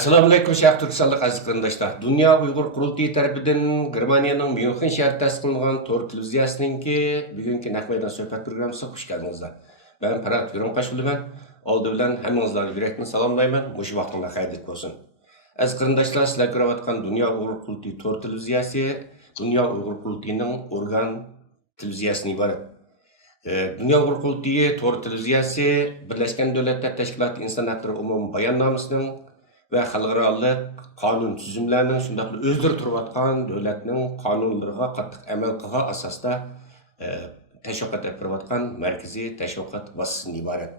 Assalamu alaykum Şərq Türkistanlıq əziz qardaşlar. Dünya Uyğur Qurultayı tərəfindən Germaniyanın Münxen şəhərində təsis qılınan Tor televiziyasınınki bugünkü naq meydan söhbət proqramısına xoş gəldinizlər. Mən Parat Yurumqaş bilan oldu bilan həmmənizlərni yürekdən salamlayman. Muş vaxtınızda xeyirlik olsun. Əziz qardaşlar, sizlər görüyotgan Dünya Uyğur Qurultayı Tor televiziyası Dünya Uyğur Qurultayının organ televiziyasından ibaret. Dünya Uyğur Qurultayı Tor televiziyası Birleşken Devletler Teşkilatı İnsan Hakları Umum Bayannaməsinin ve xalqaralıq qanun tüzümlərinin şundaqla özləri turuyotgan dövlətinin qanunlarına qattiq əməl qılğa asasda təşviqat etdiriyotgan mərkəzi təşviqat vasitəsindən ibarət.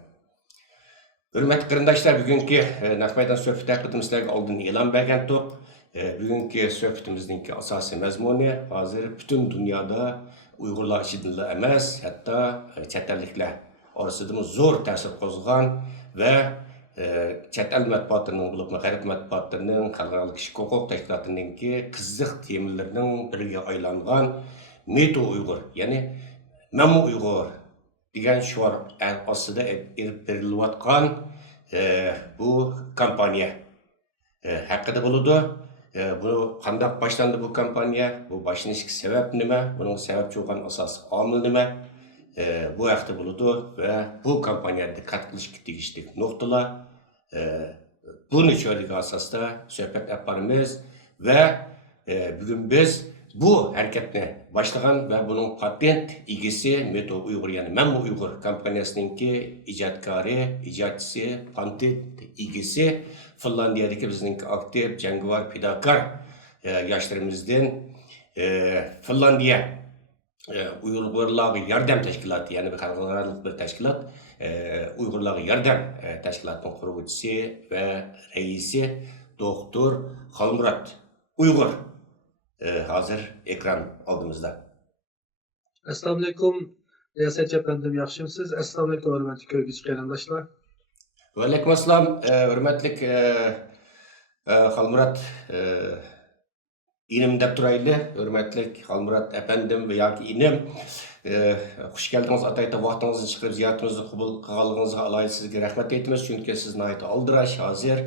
Hörmətli qarindaşlar, bugünkü naq meydan söhbət haqqında sizlərə oldun elan bergandik. Bugünkü söhbətimizdeki asasi məzmunu hazır bütün dünyada Uyğurlar içində emas, hətta chet elliklər arasında zor təsir qozğan və chet el mətbuatının, bulubmu qərb mətbuatlarının, xalqaralıq kişi hüquq təşkilatınınki qiziq temalarının biriga aylanğan Meto Uyğur, yəni Məmu Uyğur degan şuar ostida berilayotgan bu kampaniya haqida bo'ladi. Bu qanday boshlandi bu kampaniya? Bu boshlanishiga sabab nima? Buning sababchi bo'lgan asosiy omil nima? Bu haqda bo'ladi va bu kampaniyada diqqat qilishga tegishli nuqtalar buni cho'riga asosda suhbat olib boramiz va bugun biz bu harakatni boshlagan va buning patent egasi Meto Uyghur, ya'ni Məmu Uyghur kompaniyasininki ijodkori, ijodchisi, patent egasi Finlandiyadagi bizningki aktiv, jangovar, fidokor yoshlarimizdan Finlandiya Uyg'urlarga yordam tashkiloti, ya'ni bir xalqaro bir tashkilot, Uyg'urlarga yordam tashkilotining quruvchisi va raisi doktor Xalmurat Uyg'ur hozir ekran oldimizda. Assalomu alaykum. Riyosatchi apandim, yaxshimisiz? Assalomu alaykum hurmatli ko'rguvchi qarindoshlar. Va alaykum assalom, hurmatli Xalmurat inim deb turayli, hurmatli Xalmurat apandim va yoki inim, xush keldingiz. Atayda vaqtingizni chiqarib ziyoratimizni qabul qilganligingizga alohida sizga rahmat aytamiz, chunki siz nihoyat oldirash hozir,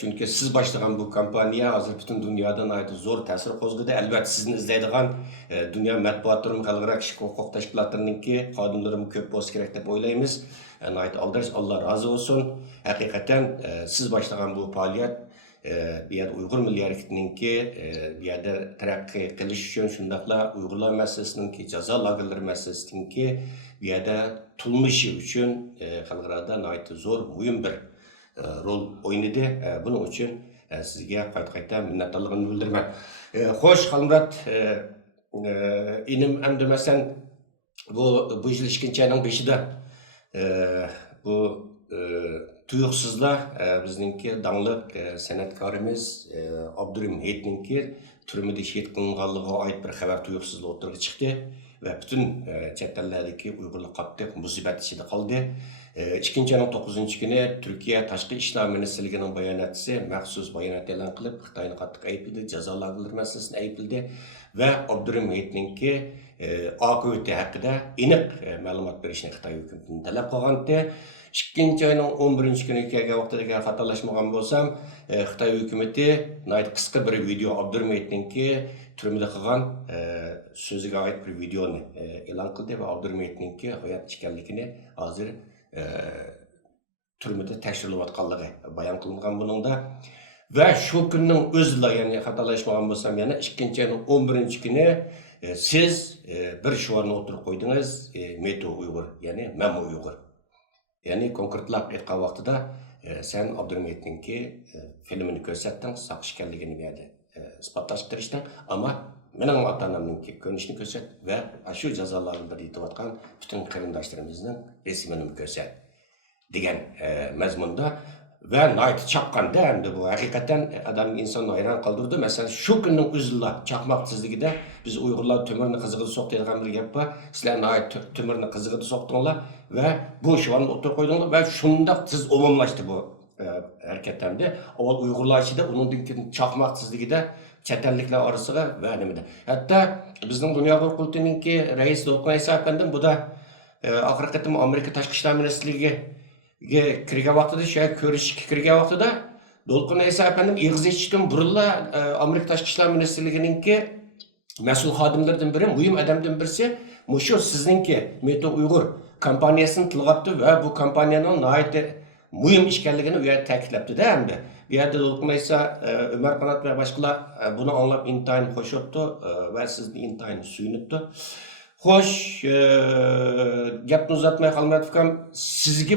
chunki siz boshlagan bu kompaniya hozir butun dunyoda nihoyat zo'r ta'sir qo'zg'adi. Albatta sizni izlaydigan dunyo matbuotlari, xalqaro kishi huquq tashkilotlarininki xodimlarimiz ko'p bo'lsa kerak deb o'ylaymiz. Nihoyat oldirash, Alloh rozi bo'lsin. Haqiqatan siz boshlagan bu faoliyat bir yerda Uyg'ur milliy harakatininki bir yerda taraqqiy qilish uchun, shundaqla Uyg'urlar masalasininki, jazo lagerlari masalasiniki bir yerda turmushi uchun xalqarada nihoyat zo'r, muhim bir rol o'ynadi. Buning uchun sizga qayta minnatdorligimni bildiraman. Xo'sh, Xalmurat inim ham demasan bu yil 2-oyning 5-ida bu tuyuqsizlar bizningki dangliq san'atkorimiz Abdurim Hetninki turmada shahid qilinganligiga oid bir xabar tuyuqsizlar o'tirg'i chiqdi va butun chet ellardagi Uyg'urlar qattiq musibat ichida qoldi. 2-oyning 9-kuni Turkiya Tashqi ishlar ministrligining bayonotchisi maxsus bayonot e'lon qilib, Xitoyni qattiq aybladi, jazo lagerlari masalasini aybladi va Abdurim Hetninki oqibati haqida aniq ma'lumot berishni Xitoy hukumatidan talab qilgandi. 2-oyning 11-kuni kelgan vaqtida agar xatolashmagan bo'lsam, Xitoy hukumati nihoyat qisqa bir video Abdurim Hetninki turmada qilgan so'ziga oid bir videoni e'lon qildi va Abdurim Hetninki hayot ekanligini hozir turmada tekshirilayotganligi bayon qilingan buningda. Va shu kunning o'zida, ya'ni xatolashmagan bo'lsam, yana 2-oyning 11-kuni siz bir shuarni o'tirib qo'ydingiz, Meto Uyghur, ya'ni Məmu Uyghur. Ya'ni konkretlab aytgan vaqtida sen Abdurim Hetninki filmini ko'rsatding, saqich ekanligini bu yerda isbotlashga tirishding, ammo mening ota-onamninki ko'rinishini ko'rsat va shu jazolarni bir yetayotgan butun qarindoshlarimizning rasmini ko'rsat degan mazmunda va nihoyat chaqqanda endi bu haqiqatan odamni insonni hayron qoldirdi. Masalan, shu kunning o'zida chaqmoq tezligida biz Uyg'urlar to'mirni qizig'ida so'qdigan bir gap bor. Sizlar nihoyat to'mirni qizig'ida so'qdinglar va bu shuvonni o'tirib qo'ydinglar va shundoq tez umumlashdi bu harakatlarda. Avval Uyg'urlar ichida, undan keyin chaqmoq tezligida chet elliklar orasida va nimada. Hatto bizning Dunyo Qurultayiningki rais Do'qon Aysapandim bu da oxirgi qatim Amerika tashqi ishlar ministrligiga kirgan vaqtida, shu ko'rishga kirgan vaqtida Dolqun Esa efendim ig'iz eshitishdan burunla Amerika Tashqi ishlar ministrligininki mas'ul xodimlardan biri, muhim odamdan birisi mushu sizningki Meto Uyg'ur kompaniyasini tilg'abdi va bu kompaniyaning nihoyatda muhim ishkanligini u yerda ta'kidlabdi-da hamda. Bu yerda Dolqun Esa, Umar Qanot va boshqalar buni anglab intayin qo'shibdi va sizni intayin suyunibdi. Xo'sh, gapni uzatmay qolmadim, sizga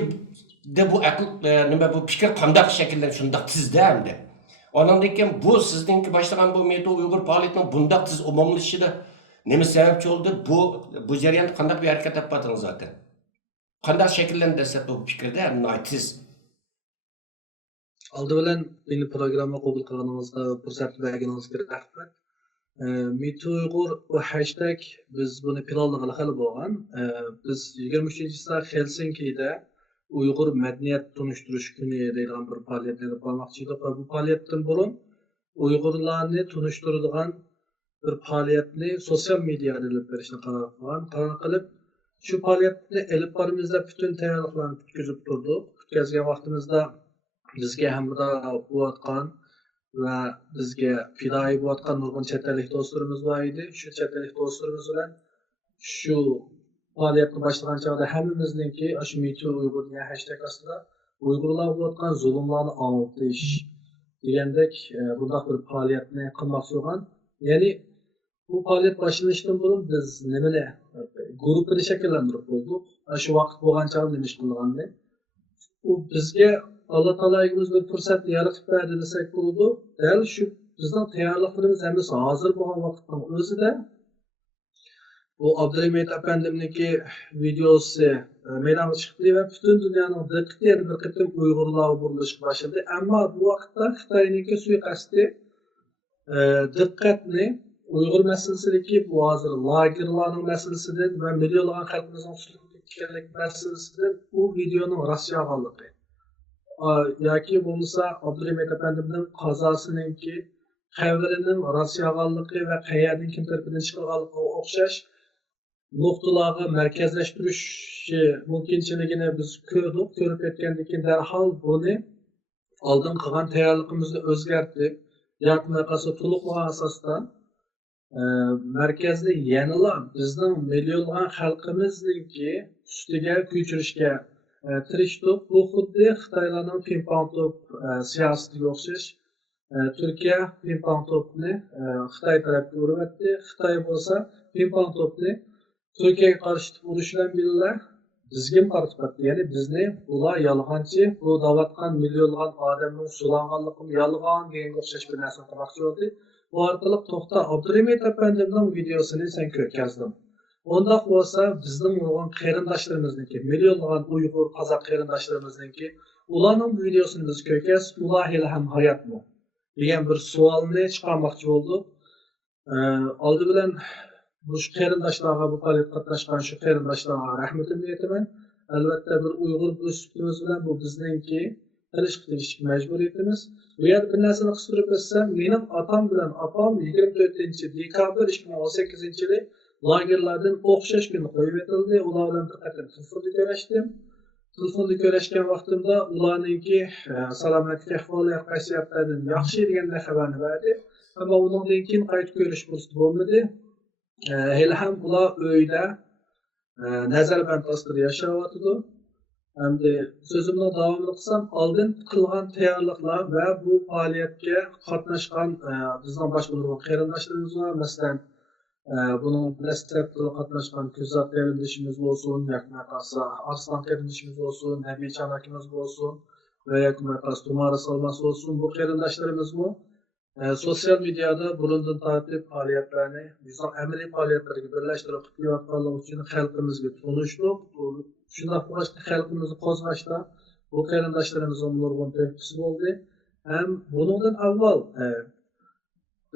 de bu aql nima bu fikr qanday shakllanib shundoq tizda hamda. Ondan keyin bu sizningki boshlagan bu Meto Uyg'ur faoliyatining bundoq tiz umumlashishida nima sababchi bo'ldi? Bu jarayon qanday bir harakat olib bordingiz zaten? Qanday shakllandi desa bu fikrda ham tiz. Aldı bilan meni programma qabul qilganingizga fursat berganingizga rahmat. Meto Uyg'ur bu hashtag biz buni planlagan hali bo'lgan. Biz 23-yil Helsinki'da Uyg'ur madaniyat tunishtirish kuni deyilgan bir faoliyatni olib bormoqchi edik va bu faoliyatdan burun Uyg'urlarni tunishtiradigan bir faoliyatni sosyal mediada olib berishni qaror qilgan. Qaror qilib shu faoliyatni olib borimizda butun tayyorgarliklarni tutkazib turdik. Tutkazgan vaqtimizda bizga hamda bo'layotgan va bizga fidoyi bo'layotgan nurg'un chet ellik do'stlarimiz bor edi. Shu chet ellik do'stlarimiz bilan shu faoliyatni boshlagan chog'da hammamizningki shu Meto Uyg'ur degan hashtag ostida Uyg'urlar bo'layotgan zulmlarni anglatish degandek bunday bir faoliyatni qilmoqchi bo'lgan. Ya'ni bu faoliyat boshlanishidan burun biz nimani guruhni shakllantirib bo'ldik. Shu vaqt bo'lgan chog'da nima ish qilgandi? U bizga Allah Taolo'miz bir fursat yaratib berdi desak bo'ladi. Dal shu bizning tayyorliklarimiz hammasi hozir bo'lgan vaqtning o'zida bu Abdurahmet Efendim'ninki videosu meydana çıktı ve bütün dünyanın dikkati bir kıtım Uygurlar burilishga başladı. Ama bu vaqtda Xitoyninki suiqasdi dikkatni Uygur meselesindeki bu hazır lagerlarning meselesinden ve milyonlagan xalqimizning tushunlik meselesinden bu videonun rasyoganligi. Yoki bo'lmasa Abdurahmet Efendim'nin qazosininki xabarinin rasyoganligi ve qayerdan kim tarafidan chiqarganligiga o'xshash noktalarga merkezleştiriş mümkünçiligini biz gördük. Görüp etkendikin derhal bunu aldın kılan tayarlığımızda özgerttik. Yakın arkası tuluqlagan asasdan merkezde yenilan bizden milyonlagan halkımızdaki üstüge küçürüşke tiriştik. Bu xuddi Xitaylarning ping-pong top siyosatiga o'xshash. Türkiye ping-pong topni Xitoy tarafga urib o'tdi. Xitoy bo'lsa ping-pong topni Türkiye'ye karşı vuruşulan bilirler, dizgin partipatı. Yani bizni ular yalğancı, bu davatkan milyonlagan adamın sulanganlıqını yalğan deyen o'xshash bir narsa qilmoqchi bo'ldi. Bu orqali to'xta Abdurahmet Efendim'nin videosini sen ko'rgazdim. Ondaq bo'lsa bizning nurg'un qarindoshlarimizniki, milyonlagan Uyg'ur, Qozoq qarindoshlarimizniki ularning videosini biz ko'rgaz, ular hali ham hayotmi degan bir savolni chiqarmoqchi bo'ldik. Oldi bilan bu qarindoshlarga bu faoliyat qatnashgan shu qarindoshlarga rahmatimni aytaman. Albatta bir Uyg'ur o'sibimiz bilan bu bizningki qilishga tegishli majburiyatimiz. Bu yerda bir narsani qistirib o'tsam, mening otam bilan opam 24-dekabr 2018-yili lagerlardan o'xshash kuni qo'yib etildi. Ular bilan bir qator telefonda ko'rishdim. Telefonda ko'rishgan vaqtimda ularningki salomatlik ahvoli qaysiyatlaridan yaxshi degan xabarni berdi. Ammo undan keyin qaytib ko'rish fursati bo'lmadi. Hali ham ular uyda nazarband ostida yashayotdi. Hamda so'zimni davom qilsam, oldin qilgan tayyorliklar va bu faoliyatga qatnashgan bizning boshqa nurg'un qarindoshlarimiz bor. Masalan, buning dastlabki qatnashgan Ko'zat qarindishimiz bo'lsin, Yakmaqasa Arslan qarindishimiz bo'lsin, Nabiychan akamiz bo'lsin va Yakmaqasa Tumara Salmas bo'lsin. Bu qarindoshlarimiz bu sosyal medyada burundan tartib faoliyatlarni, bizning amaliy faoliyatlarga birlashtirib qilayotganligi uchun xalqimizga tunishdik. Shunday boshqa xalqimizni qo'zg'ashda bu qarindoshlarimiz nurg'un tepkisi bo'ldi. Ham bundan avval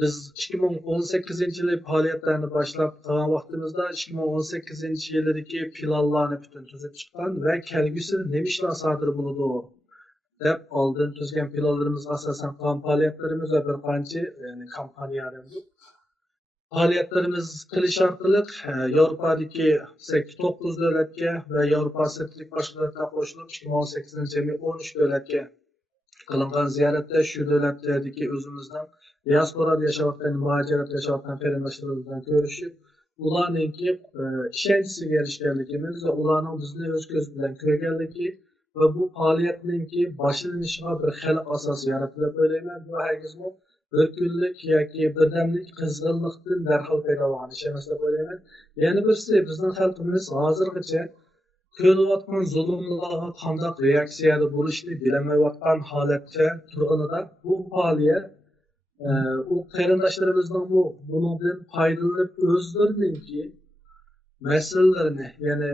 biz 2018-yil faoliyatlarni boshlab qilgan vaqtimizda 2018-yildagi planlarni butun tuzib chiqqan va kelgusida nima ishlar sodir bo'ladi deb oldin tuzgan planlarımızga asasen faoliyatlarımız ve bir qancha kompaniyalarimiz faoliyatlarimiz qilish orqali Yevropadagi 9 davlatga va Yevropa Sirtlik boshqa davlatlarga qo'shilib 2018-yili 13 davlatga Kılıngan ziyaretler şu devletlerdeki özümüzden diasporada yaşamaktan, muhacirat yaşamaktan perindaşlarımızdan görüşüp ularninki işencisiga erişkenligimiz ve ularning bizni öz ko'z bilan ko'rganligi ve bu faaliyetninki başlanışına bir xalq asosi yaratdi deb o'ylayman. Bu hargizmi bir kunlik yoki birdamlik qizg'inlikdan darhol paydo bo'lgan ish emas deb o'ylayman. Yana birisi bizning xalqimiz hozirgacha ko'rilayotgan zulmlarga qanday reaksiyada bo'lishni bilmayotgan holatda turganida bu faaliyet u qarindoshlarimizning bundan foydalanib o'zlarininki masalalarini, ya'ni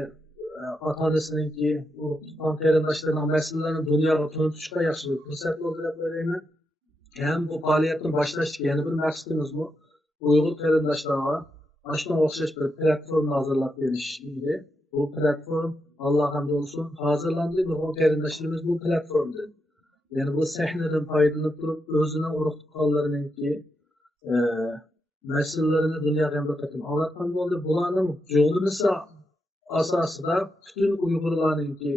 ota-onasininki, urug' tuqqan qarindoshlarining masalalarini dunyoga tunutishga yaxshi bir fursat bo'ldi deb o'ylayman. Hem bu faaliyetni boshlashga yana bir maqsadimiz bu Uyg'ur qarindoshlarga ashunga o'xshash bir platforma hazırlab berish edi. Bu platform Alloh hamd olsun hazırlandı. Nurg'un qarindoshlarimiz bu platformdan, yani bu sahnadan foydalanib turib o'zining urug' tuqqanlarininki meselelerini dünyaya bir takım anlatkan oldu. Bunların yolumuzda asasında bütün Uygurlarınki,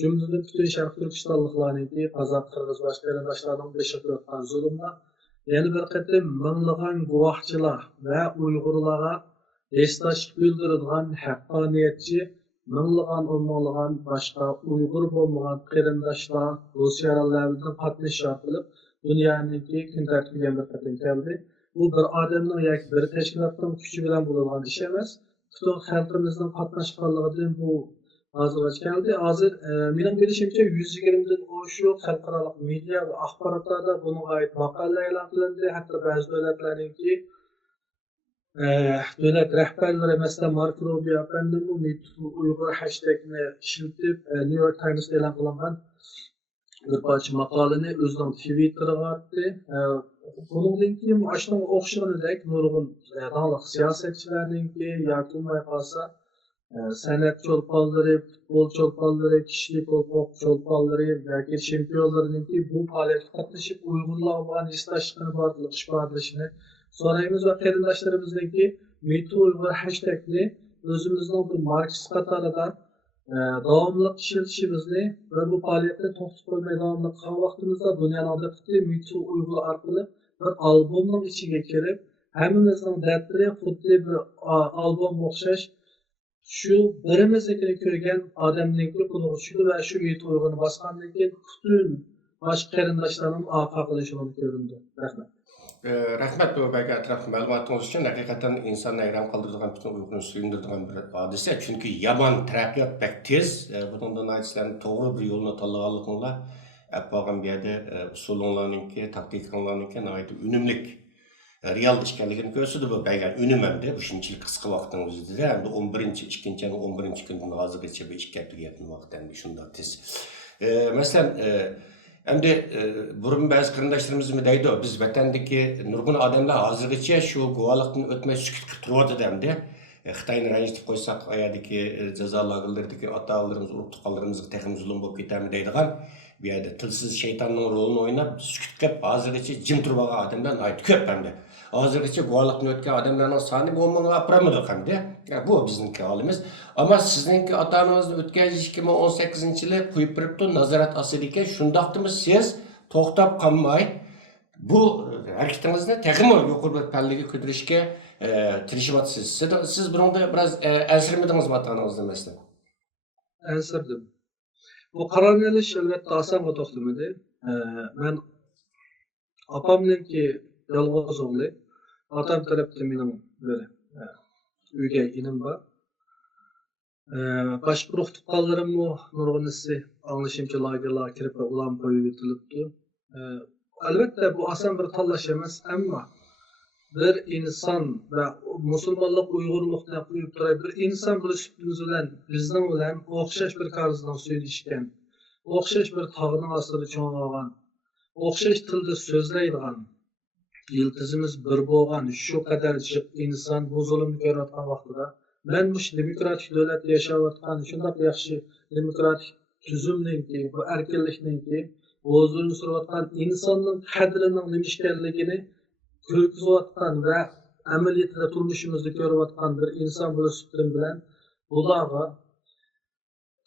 cümleden bütün Şarkı Türkistanlıklarınki, Kazak, Kırgız, başka başlarının beşikli ötken zulümler, yeni bir kıtım mınlıgan guvahçılar ve Uygurlara destaşık bildirilgan hakkaniyetçi, mınlıgan olmalıgan başka Uygur olmayan kırındaşlar, Rusyalılardan katmış yapılıp, dünyanınki gün tertibiyen bir kıtım geldi. Bu bir adamın yoki bir teşkilatning kuchi bilan bo'lgan ish emas. Butun xalqimizning qatnashganligidan bu hozirgacha keldi. Hozir mening bilishimcha 120 dan oshiq xalqaro media va axborotlarda bunga oid maqolalar e'lon qilindi. Hatto ba'zi davlatlarningki davlat rahbarlari, masalan Mark Rubio apandim bu Uyg'ur hashtagini ishlatib New York Times'da e'lon qilingan bir parça makaleni o'zining Twitter'ga attı. Bundan keyin ashunga o'xshaganidek nurg'un davlat siyosatchilarninki yoki bo'lmay qolsa san'at cho'lponlari, futbol cho'lponlari, kishilik huquq cho'lponlari yoki chempionlarninki bu faoliyatga qatnashib Uyg'urlar bilan ishlashni borliq ishbadilishini so'raymiz va qarindoshlarimizninki Metu Uyg'ur hashtagni o'zimizning bir marksist qatorida davomli ishlatishimizni ve bu faaliyetni to'xtatib qo'ymay davomli qilgan vaqtimizda dunyoning diqqati Metu Uyg'ur orqali bir albomning ichiga kirib, hammamizning dardlari xuddi bir albom o'xshash shu birimizdagini ko'rgan odamninki quloq tushdi va shu Metu Uyg'urni bosgandan keyin butun boshqa qarindoshlarning orqa qilishini ko'rindi. Rahmat. Rahmat bu belki etraflı malumatınız için hakikaten insanı hayran kaldırdıgan, bütün Uygur'un suyundurduğun bir hadise. Çünkü yaman terakkiyat pek tez. Bundan hadiselerin doğru bir yolunu tanıganlıkla hep bağım bir yerde usulunlarınki, taktikanlarınki ait ünümlük real işgalliğini görsüdü bu belki ünümemde. Bu şimdilik kısa vaktin özüdü de. Hem de 11. 2. 11. günden hazır geçe bir işgallik yakın vaktin şundan tez. Mesela hem de burun bazı kırındaşlarımız deydi o, biz vatandaki nurgun adamlar hazırgacha şu guvalıktan ötmey sükut kıtırıyordu demdi. Xitayni ranjitib qo'ysak, ayadagi jazo lagerlaridagi ota-onalarimiz, urug' tuqqanlarimizga texnik zulm bo'lib ketami deydigan, bu yerda tilsiz shaytonning rolini o'ynab, sukut qilib, hozirgacha jim turib olgan odamlar ayt ko'p hamda. Hozirgacha guvohlikni o'tgan odamlarning soni 10 mingga apramadi hamda. Bu bizniki holimiz. Ammo sizningki ota-onangizni o'tkazish 2018-yili qo'yib beribdi, nazorat ostida ekan, shundaqdimi siz to'xtab qolmay bu harakatingizni texmo yuqori pallaga ko'tarishga tirişivatsız. Siz bununda biraz ensirmediniz mi ata-onangizni mesela? Ensirdim. Bu qarorni olish albatta osonga to'xtamadi. Men opamninki yolg'iz o'g'li. Otam tarafda mening bir uyga inim bor. Boshqa urug' tuqqanlarimmi nurg'unisi anglashimcha lagerlarga kirib ularni qo'yib yetilibdi. Albatta bu oson bir tanlash emas, ammo bir insan ve musulmonlik uyg'urlikdan qo'yib turay bir inson bo'lishimiz bilan bizning bilan o'xshash bir qarzdan so'ylashgan, o'xshash bir tog'ning ostida cho'ng'agan, o'xshash tilda so'zlaydigan, yiltizimiz bir bo'lgan shu qadar inson bu zulmni ko'rayotgan vaqtida men bu demokratik davlatda yashayotgan shunday yaxshi demokratik tuzumninki, bu erkinlikninki, o'zini surayotgan insonning qadrining nima ekanligini ko'rgizayotgan ve ameliyatda turmushimizda ko'rayotgan bir inson bo'lishim bilan bularga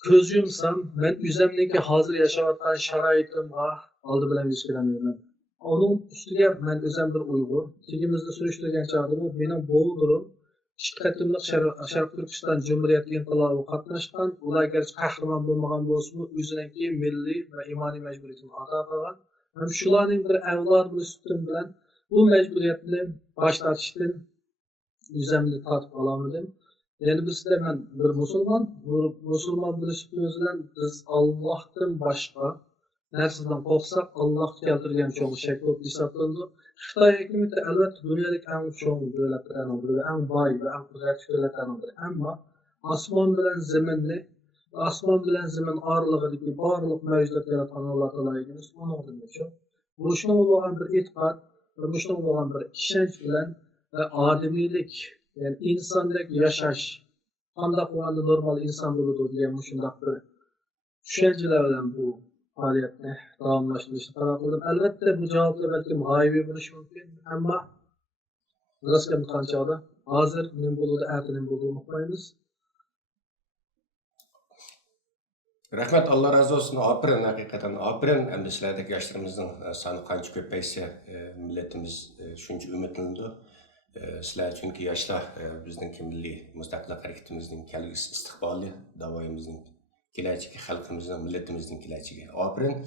ko'z yumsam, men o'zimniki hozir yashayotgan sharoitimga oldi bilan yuz kelmayman. Onun üstüge ben özel bir Uygur. Tigimizde sürüştürgen çağda bu benim boğulurum. İki qatimliq Sharq Turkiston Cumhuriyet inqilobi qatnashgan, ular gerçi qahramon bo'lmagan bo'lsa-mu, o'zining milliy va imoniy majburiyatini ado qilgan. Ham shularning bir avlod o'stim bilan bu majburiyatni bosh tortishdan o'zimni tortib olamadim. Yani bizde ben bir musulmon bo'lishimiz bilan biz Allohdan boshqa narsadan qo'rqsak, Alloh keltirgan cho'ng shak bo'lib hisoblanadi. Xitoy hukumati albatta dunyodagi eng cho'ng davlatlardan biri, eng boy va eng qudratli davlatlardan biri. Ammo osmon bilan zamin oralig'idagi barliq mavjudot yaratgan Alloh taololigimiz uningdan cho'ng. Bu shunga bo'lgan bir e'tiqod va bu shunga bo'lgan bir ishonch bilan odamiylik, yani insondek yashash, qanday qilganda normal inson bo'ladi degan shunday bir tushunchalar bilan bu faoliyatni davomlashtirishni qaror qildim. Albatta bu javoblar balki g'oyaviy bo'lishi mumkin, ammo rostdan qanchada hozir nima bo'ladi, erta nima bo'ladi uqmaymiz. Rahmat, Allah razı olsun. Aferin, hakikaten aferin. Hem de sizlerdeki yaşlarımızın sanı kançı köpeyse milletimiz şunca ümitlindi. Sizler çünkü yaşlar bizden milli müstakillik hareketimizin kelgisi istikbali, davayımızın geleceği, halkımızın, milletimizin geleceği. Aferin.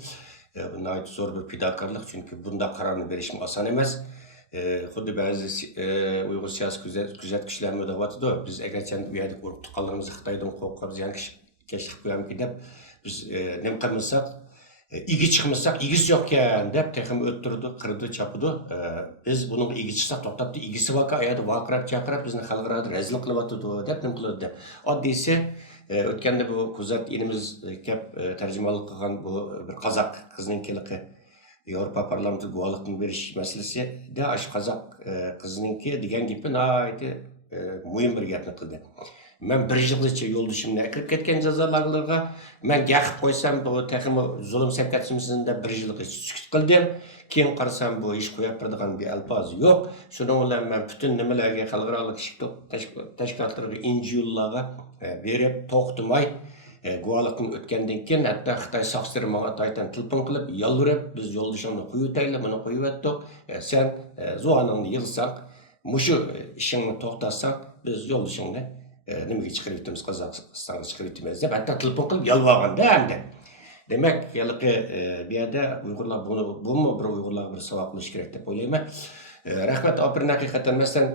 Bundan zor bir fidakarlık çünkü bunda kararını verişim asan emez. Xuddi bazı Uyghur siyasi kuzatkichlarimiz deyapti. Biz egerçen bu yerda qo'rqib qolganimiz Xitoydan qo'rqib keşlik qo'yamiz deb biz nima qilmasak, igi chiqmasak, igisi yo'q ekan deb texim o'ttirdi, qirdi, chapdi. Biz buning igi chiqsa to'xtabdi, igisi vaka ayada vaqirab chaqirib bizni xalqaro rezil qilyapti deb nima qiladi. Oddiysi o'tganda bu kuzat inimiz kep tarjimonlik qilgan bu bir qozoq qizning keliki Yevropa parlamenti guvohlikni berish masalasi de ash qozoq qizningki degan gapni aytdi, muhim bir gapni qildi. Men bir yilgacha yo'ldishimni kirib ketgan jazolarga men gaqib qo'ysam bu texmi zulm sevkatimizdan deb bir yilga sukut qildim. Keyin qarasam bu ish qo'yib turadigan bir alfoz yo'q. Shuning bilan men butun nimalarga xalqaro tashkilotlarga injillarga berib to'xtamay guvohlikni o'tgandan keyin hatto Xitoy soqchilari menga aytan telefon qilib yolvorib biz yo'ldishingni qo'yib o'taylik, buni qo'yib o'tdik. Sen zuvaningni yig'sang, mushu ishingni to'xtatsang biz yo'ldishingni nimaga chiqarib o'tamiz, Qozog'istonga chiqarib o'tamiz deb hatto telefon qilib yolvorganda endi. Demak, bu yerda Uyg'urlar buni bir Uyg'urlarga bir savob qilish kerak deb o'ylayman. Rahmat, opirin haqiqatan masalan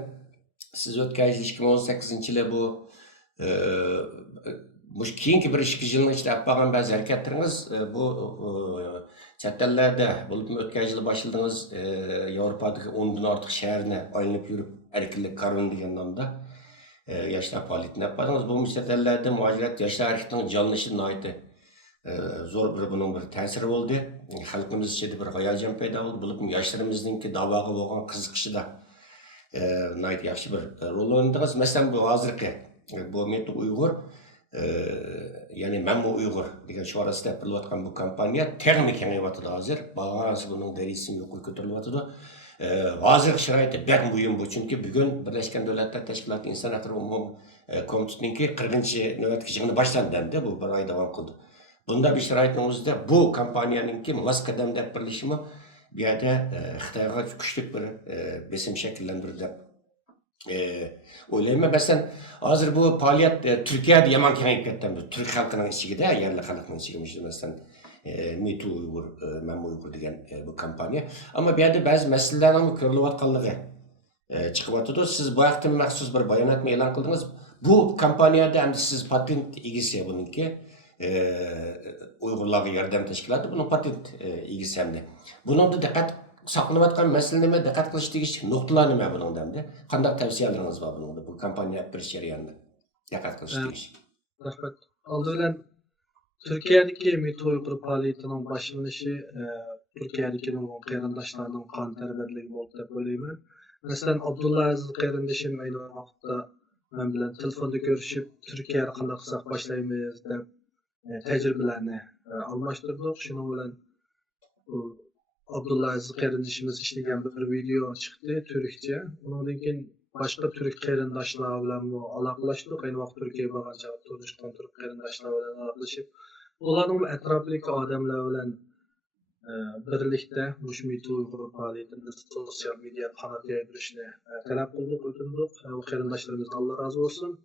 siz o'tgan 2018-yili bu mush keyingi bir 2 yilning ichida olib borgan ba'zi harakatlaringiz bu chet ellarda bo'lib o'tgan yili boshladingiz Yevropadagi 10 dan ortiq shaharni aylanib yurib erkinlik karvoni degan nomda yoshlar faoliyatini olib bordingiz. Bu chet ellarda muhojirat yoshlar harakatining jonlanishi nihoyatda zo'r bir buning bir ta'siri bo'ldi. Xalqimiz ichida bir hayajon paydo bo'ldi. Bo'lib yoshlarimizningki da'voga bo'lgan qiziqishida nihoyat yaxshi bir rol o'ynadingiz. Masalan bu hozirgi bu Metu Uyg'ur yani men bu Uyg'ur degan shior ostida qilayotgan bu kompaniya texnik kengayapti hozir. Bag'asi buning darajasi yuqori ko'tarilyapti. Hozirgi sharoitda bek muhim bu, chunki bugun Birlashgan Davlatlar Tashkiloti Inson huquqlari umum komitetininki 40-navbatdagi yig'ini boshlandi, bu bir oy davom qildi. Bunda bir sharoitning o'zida bu kompaniyaninki mos qadam deb birlashimi bu yerda Xitoyga kuchli bir besim shakllantirdi deb o'ylayman. Masalan, hozir bu faoliyat Turkiyada yomon kengayib ketdi. Turk xalqining ichida, yerli xalqning ichida masalan Metu Uyg'ur, Men Uyg'ur degan bu kompaniya. Ammo bu yerda ba'zi masalalarning ko'rilayotganligi chiqyapti. Siz bu vaqtda maxsus bir bayonot e'lon qildingiz. Bu kompaniyada ham siz patent egasi buningki Uyg'urlarga yordam tashkiloti buning patent egasi hamda. Buningda diqqat saqlanayotgan masala nima, diqqat qilish tegishli nuqtalar nima buningda hamda? Qanday tavsiyalaringiz bor buningda bu kompaniya bir jarayonida diqqat qilish tegishli? Rahmat. Oldindan Türkiye'deki Metu Uyg'ur faoliyatining boshlanishi Turkiyadagi qarindoshlarining qon tarbiyaligi bo'ldi deb o'ylayman. Masalan, Abdulla Aziz qarindishim ayni vaqtda men bilan telefonda ko'rishib, Turkiyada qanday qilsak boshlaymiz deb tajribalarni almashtirdik. Shuning bilan Abdulla Aziz qarindishimiz ishlagan bir video chiqdi turkcha. Undan keyin boshqa turk qarindoshlar bilan aloqalashdik. Ayni vaqt Turkiyaga borgancha turishgan turk qarindoshlar bilan aloqalashib, ularning atrofidagi odamlar bilan birlikte Muşmitu Uygur faaliyetinde sosyal medya kanat yayılışını talep kıldık, ötürdük. O kardeşlerimizden Allah razı olsun.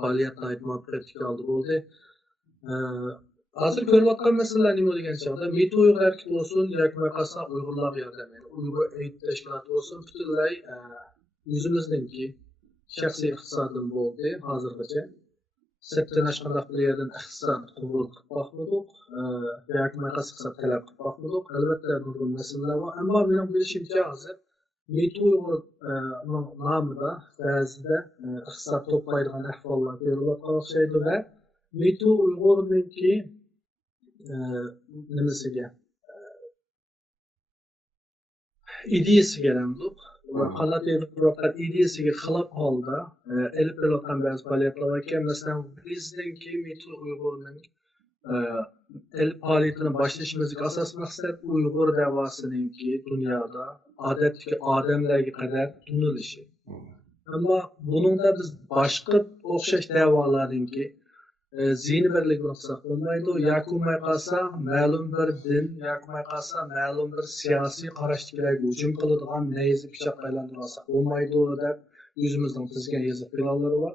Faaliyet ait muhabbetlik aldı oldu. Hazır görüvatkan meseleler nime degan chog'da Mitu Uygur hareketi olsun, yoki qasa Uygurlarga yordam beradi. Uygur Aid tashkiloti olsun, butunlay o'zimizningki shaxsiy iqtisodim bo'ldi hozirgacha. Sirtdan hech qanday bir yerdan iqtisod qabul qilib boqmadik, yoki qasa talab qilib boqmadik. Albatta nurg'un masalalar bor, ammo mening bilishimcha hozir Mitu Uygur nomida ba'zida iqtisod to'playdigan ahvollar ko'rilayotgan o'xshaydi va Mitu Uygur'ningki nimasiga ideyasiga ramdik. Qallat yurtlar ideyasiga xilof holda elib kelayotgan ba'zi faoliyatlar ekan. Masalan, bizdinki Mitu Uygur'ning elib faoliyatini boshlashimizga asos maqsad Uyg'ur da'vosiningki dunyoda odatdagi odamlarga qadar tunilishi. Ammo buningda biz boshqa o'xshash da'volarningki zihni birligini qilsak bo'lmaydi. Yakunmay qolsa ma'lum bir din, yakunmay qolsa ma'lum bir siyosiy qarashlarga hujum qiladigan nayzi pichoq aylantirsak bo'lmaydi deb o'zimizning tuzgan yozuv planlari bor.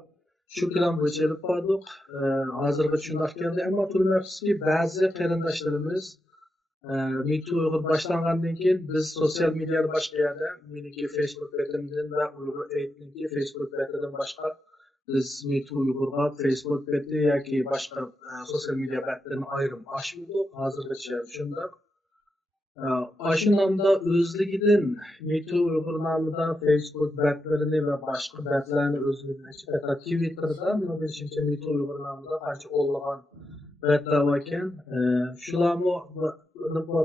Shu plan bo'yicha olib bordik. Hozirgacha shunday keldi, ammo turmayapsizki ba'zi qarindoshlarimiz Mitu Uygur boshlangandan keyin biz sosyal medyada boshqa yerda meniki Facebook betimdan va Uygur Aid'niki Facebook betidan boshqa biz Mitu Uygur'ga Facebook beti yoki boshqa sosyal media betlarini ayrim ochmadik. Hozirgacha shunday. Shu nomda o'zligidan Mitu Uygur nomida Facebook betlarini va boshqa betlarni o'zligidan hatta Twitterda men bilishimcha Mitu Uygur nomida qancha o'nlagan betlar ekan. Shularni nima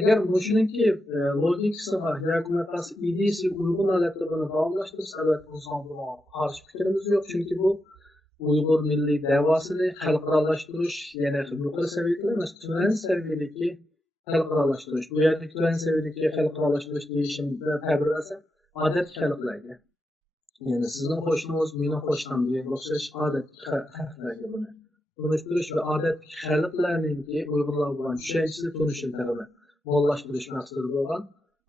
agar shuningki logikasiga yoki qas ideyasi uyg'un holatda buni davomlashtirsa albatta o'zimizga buni qarshi fikrimiz yo'q, chunki bu Uyg'ur milliy da'vosini xalqaralashtirish, ya'ni yuqori saviyada emas, tuman saviyadagi xalqaralashtirish. Bu yerda tuman saviyadagi xalqaralashtirish deyishimda ta'birlasam, odatli xalqlarga. Ya'ni sizning qo'shningiz mening qo'shnim degan o'xshash odatli xalqlarga buni tunishtirish va odatli xalqlarningki Uyg'urlar bilan tushunchasi tunishini talabi mo'llashtirish maqsadi bo'lgan.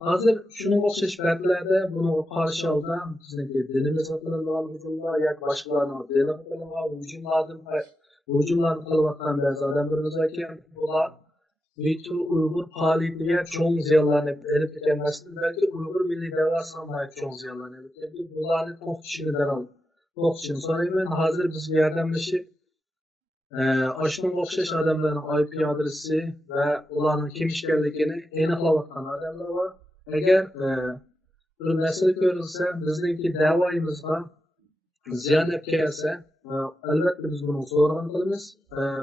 Hozir shunga o'xshash batlarda buni qarshi olda bizniki dinimizga qilingan hujumlar yoki boshqalarning diniga qilingan hujumlarni qilayotgan ba'zi odamlarimiz ekan, bular Mitu Uygur faoliyatiga cho'ng ziyonlarni olib kelmasdan, balki Uyg'ur milliy da'vosiga cho'ng ziyonlarni olib keldi. Bularni to'xtatishini so'rayman. Hozir bizga yordamlashib Aşkın o'xshash odamlarning IP adresi va ularning kim ekanligini aniqlayotgan odamlar bor. Agar bir masala ko'rilsa, bizningki da'voyimizga ziyon kelsa, albatta biz buni so'roq qilamiz.